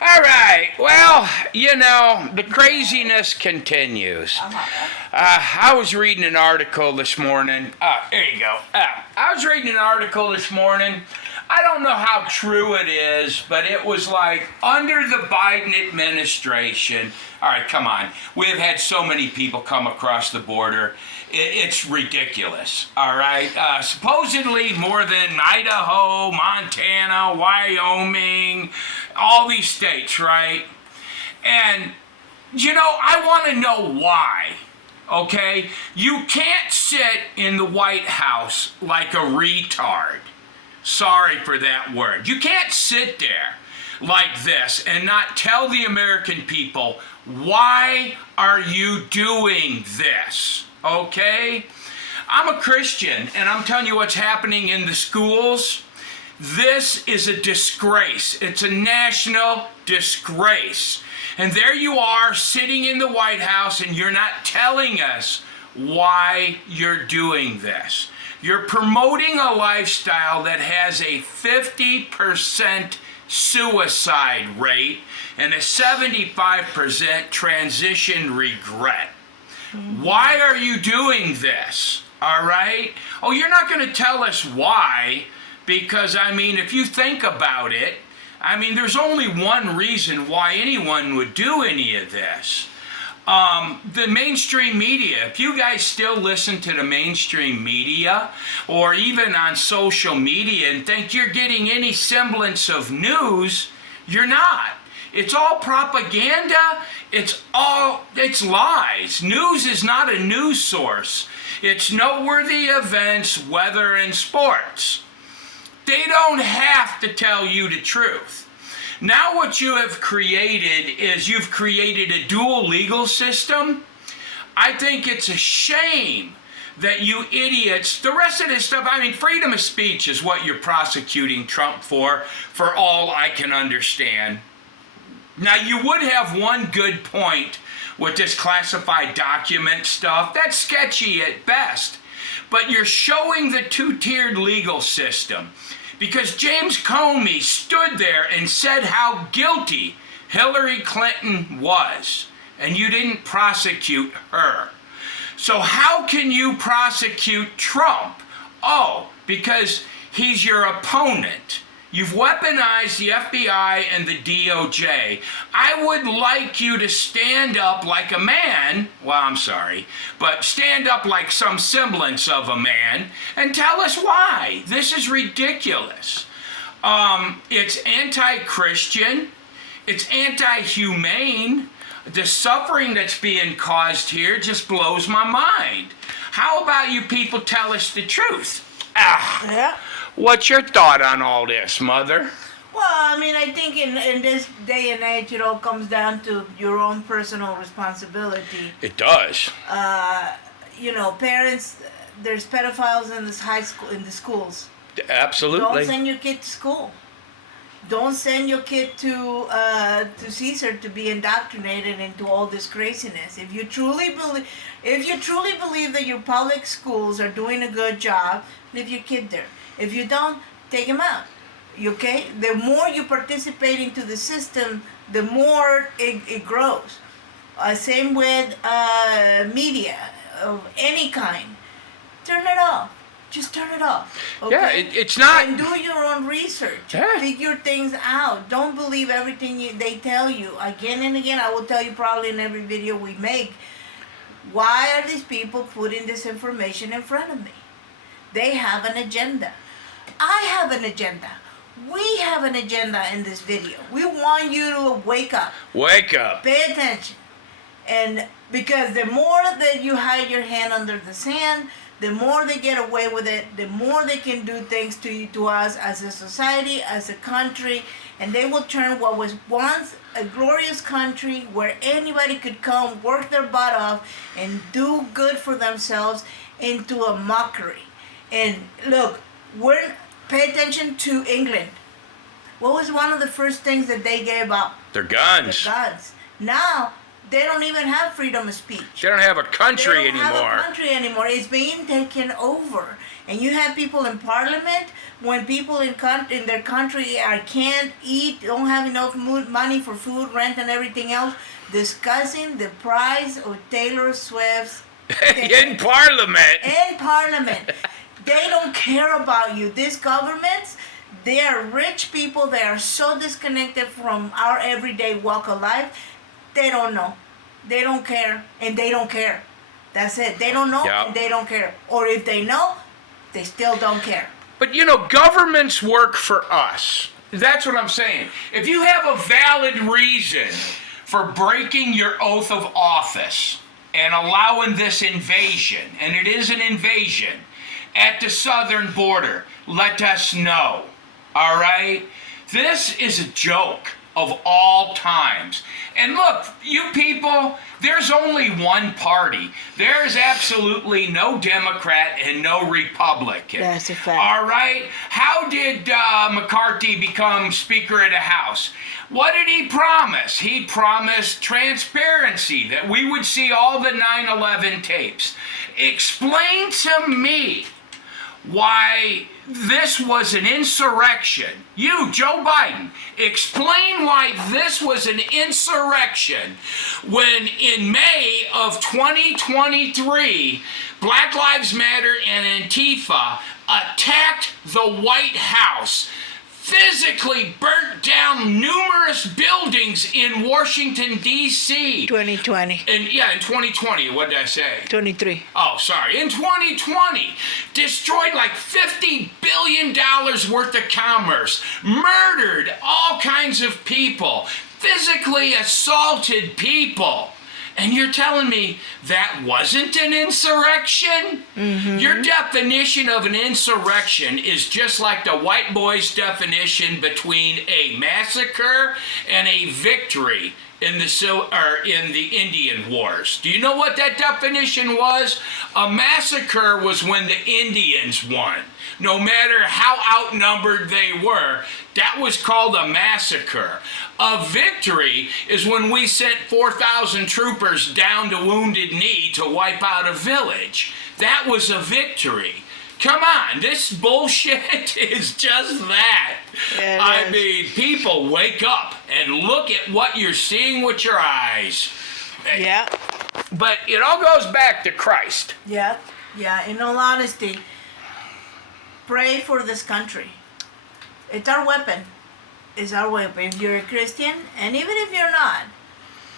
All right. Well, the craziness continues. I was reading an article this morning. There you go. I was reading an article this morning. I don't know how true it is, but it was like under the Biden administration. All right, come on. We've had so many people come across the border. It's ridiculous. All right. Supposedly more than Idaho, Montana, Wyoming, all these states, right? And, I want to know why. Okay? You can't sit in the White House like a retard. Sorry for that word. You can't sit there like this and not tell the American people, why are you doing this? Okay? I'm a Christian, and I'm telling you what's happening in the schools. This is a disgrace. It's a national disgrace. And there you are sitting in the White House, and you're not telling us why you're doing this. You're promoting a lifestyle that has a 50% suicide rate and a 75% transition regret. Why are you doing this? All right? Oh, you're not going to tell us why, because, if you think about it, there's only one reason why anyone would do any of this. The mainstream media, if you guys still listen to the mainstream media or even on social media and think you're getting any semblance of news, you're not. It's all propaganda. It's lies. News is not a news source. It's noteworthy events, weather, and sports. They don't have to tell you the truth. Now what you have created is you've created a dual legal system. I think it's a shame that you idiots, the rest of this stuff, freedom of speech is what you're prosecuting Trump for all I can understand. Now you would have one good point with this classified document stuff. That's sketchy at best. But you're showing the two-tiered legal system. Because James Comey stood there and said how guilty Hillary Clinton was, and you didn't prosecute her. So how can you prosecute Trump? Oh, because he's your opponent. You've weaponized the FBI and the DOJ. I would like you to stand up like a man, but stand up like some semblance of a man and tell us why. This is ridiculous. It's anti-Christian. It's anti-humane. The suffering that's being caused here just blows my mind. How about you people tell us the truth? Yeah. What's your thought on all this, Mother? Well, I think in this day and age, it all comes down to your own personal responsibility. It does. Parents, there's pedophiles in the schools. Absolutely. Don't send your kid to school. Don't send your kid to Caesar to be indoctrinated into all this craziness. If you truly believe that your public schools are doing a good job, leave your kid there. If you don't, take him out. Okay? The more you participate into the system, the more it grows. Same with media of any kind. Turn it off. Just turn it off. Okay? Yeah, it's not. And do your own research. Yeah. Figure things out. Don't believe everything they tell you. Again and again, I will tell you probably in every video we make. Why are these people putting this information in front of me? They have an agenda. I have an agenda. We have an agenda in this video. We want you to wake up. Wake up. Pay attention. And because the more that you hide your hand under the sand, the more they get away with it, the more they can do things to us as a society, as a country, and they will turn what was once a glorious country where anybody could come, work their butt off, and do good for themselves into a mockery. And look, pay attention to England. What was one of the first things that they gave up? Their guns. Their guns. Now, They don't even have freedom of speech. They don't have a country They don't anymore. have a country anymore. It's being taken over. And you have people in parliament, when people in their country can't eat, don't have enough money for food, rent, and everything else, discussing the price of Taylor Swift's In Parliament. in parliament. They don't care about you. These governments, they are rich people. They are so disconnected from our everyday walk of life. They don't know. They don't care, and they don't care. That's it. They don't know, Yep. and they don't care. Or if they know, they still don't care. But you know, governments work for us. That's what I'm saying. If you have a valid reason for breaking your oath of office and allowing this invasion, and it is an invasion, at the southern border, let us know. All right? This is a joke of all times. And look, you people, there's only one party. There is absolutely no Democrat and no Republican. That's a fact. All right? How did McCarthy become Speaker of the House? What did he promise? He promised transparency, that we would see all the 9/11 tapes. Explain to me why this was an insurrection. You, Joe Biden, explain why this was an insurrection when in May of 2023, Black Lives Matter and Antifa attacked the White House, physically burnt down numerous buildings in Washington, D.C. 2020. And yeah, in 2020, what did I say? 23. Oh, sorry. In 2020, destroyed like $50 billion worth of commerce, murdered all kinds of people, physically assaulted people. And you're telling me that wasn't an insurrection? Mm-hmm. Your definition of an insurrection is just like the white boy's definition between a massacre and a victory in the Indian Wars. Do you know what that definition was? A massacre was when the Indians won. No matter how outnumbered they were, that was called a massacre. A victory is when we sent 4,000 troopers down to Wounded Knee to wipe out a village. That was a victory. Come on, this bullshit is just that. Yeah, I mean, people, wake up and look at what you're seeing with your eyes. Yeah. But it all goes back to Christ. Yeah. Yeah. In all honesty, pray for this country. It's our weapon. It's our weapon. If you're a Christian, and even if you're not,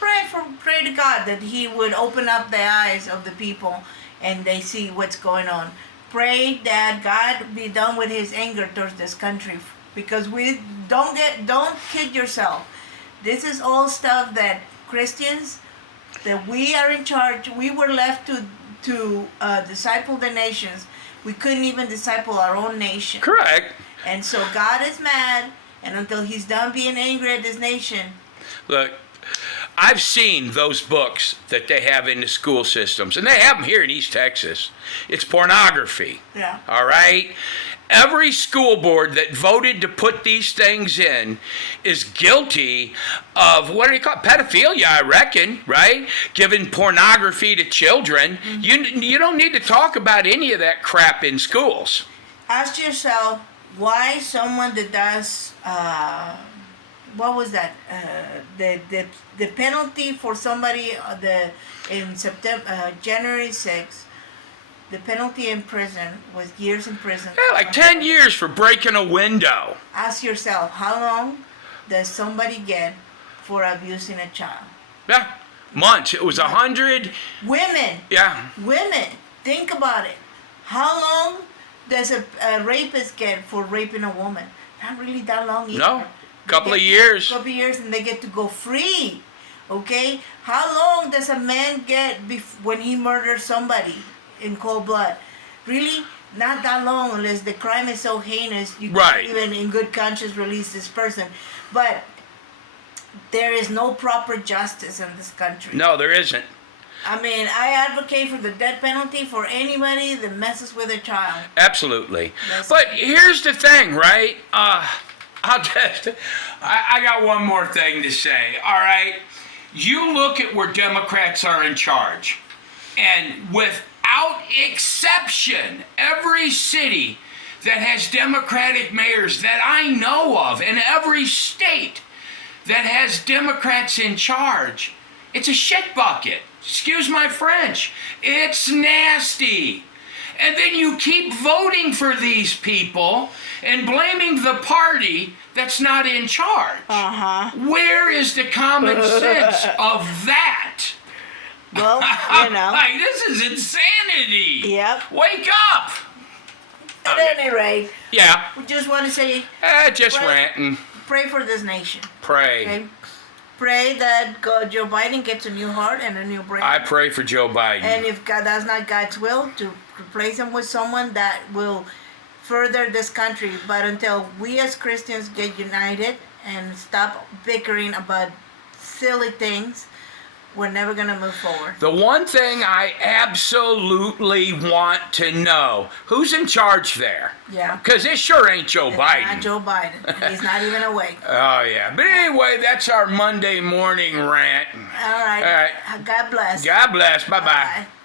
pray to God that He would open up the eyes of the people and they see what's going on. Pray that God be done with His anger towards this country, because we don't kid yourself. This is all stuff that Christians, that we are in charge. We were left to disciple the nations. We couldn't even disciple our own nation. Correct. And so God is mad, and until He's done being angry at this nation. Look, I've seen those books that they have in the school systems, and they have them here in East Texas. It's pornography. Yeah. All right? Every school board that voted to put these things in is guilty of, what do you call it? Pedophilia, I reckon, right? Giving pornography to children. Mm-hmm. You don't need to talk about any of that crap in schools. Ask yourself why someone that does, what was that? The penalty for somebody in September, January 6th. The penalty in prison was years in prison. Yeah, like 10 years for breaking a window. Ask yourself, how long does somebody get for abusing a child? Yeah, months. It was 100. Women. Yeah. Women. Think about it. How long does a rapist get for raping a woman? Not really that long either. No, couple of years. Couple of years, and they get to go free. Okay? How long does a man get when he murders somebody in cold blood? Really? Not that long, unless the crime is so heinous you Right. can't even in good conscience release this person. But there is no proper justice in this country. No, there isn't. I mean, I advocate for the death penalty for anybody that messes with a child. Absolutely. That's- But here's the thing, right? I got one more thing to say. All right. You look at where Democrats are in charge, and without exception, every city that has Democratic mayors that I know of, and every state that has Democrats in charge, it's a shit bucket. Excuse my French. It's nasty. And then you keep voting for these people and blaming the party that's not in charge. Where is the common sense of that? Well, Like, this is insanity. Yep. Wake up. At any rate, Yeah. we just want to say, Just Well- ranting. pray for this nation. Pray. Okay? Pray that Joe Biden gets a new heart and a new brain. I pray for Joe Biden. And if God, that's not God's will, to replace him with someone that will further this country. But until we as Christians get united and stop bickering about silly things, we're never going to move forward. The one thing I absolutely want to know, who's in charge there? Yeah. Because this sure ain't Joe It's Biden. not Joe Biden. He's not even awake. Oh, yeah. But anyway, that's our Monday morning rant. All right. All right. God bless. God bless. Bye-bye. Bye.